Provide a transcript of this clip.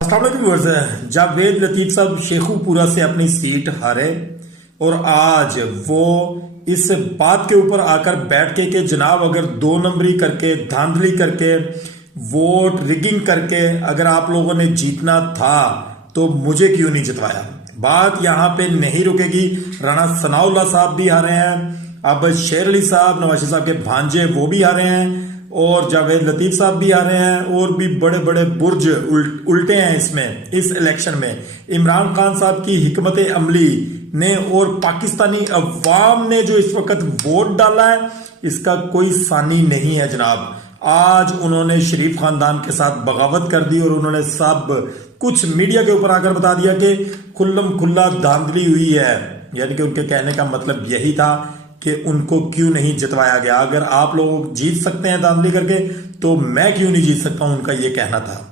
अस्सलाम वालेकुम व्यूअर्स। जावेद लतीफ साहब शेखुपुरा से अपनी सीट हारे और आज वो इस बात के ऊपर आकर बैठ के कि जनाब अगर 2 नंबरी करके धांधली करके वोट रिगिंग करके अगर आप लोगों ने जीतना था तो मुझे क्यों नहीं जितवाया। बात यहां पे नहीं रुकेगी। राणा सनाउल्लाह साहब भी हारे हैं, अब शेर अली साहब नवाज शरीफ साहब के भांजे वो भी हारे हैं और जावेद लतीफ साहब भी आ रहे हैं और भी बड़े बड़े बुर्ज उल्टे हैं इसमें इस इलेक्शन में। इमरान खान साहब की हिकमत अमली ने और पाकिस्तानी अवाम ने जो इस वक्त वोट डाला है इसका कोई सानी नहीं है जनाब। आज उन्होंने शरीफ खानदान के साथ बगावत कर दी और उन्होंने सब कुछ मीडिया के ऊपर आकर बता दिया कि खुल्लम खुल्ला धांधली हुई है। यानी कि उनके कहने का मतलब यही था कि उनको क्यों नहीं जितवाया गया। अगर आप लोग जीत सकते हैं धांधली करके तो मैं क्यों नहीं जीत सकता हूं, उनका ये कहना था।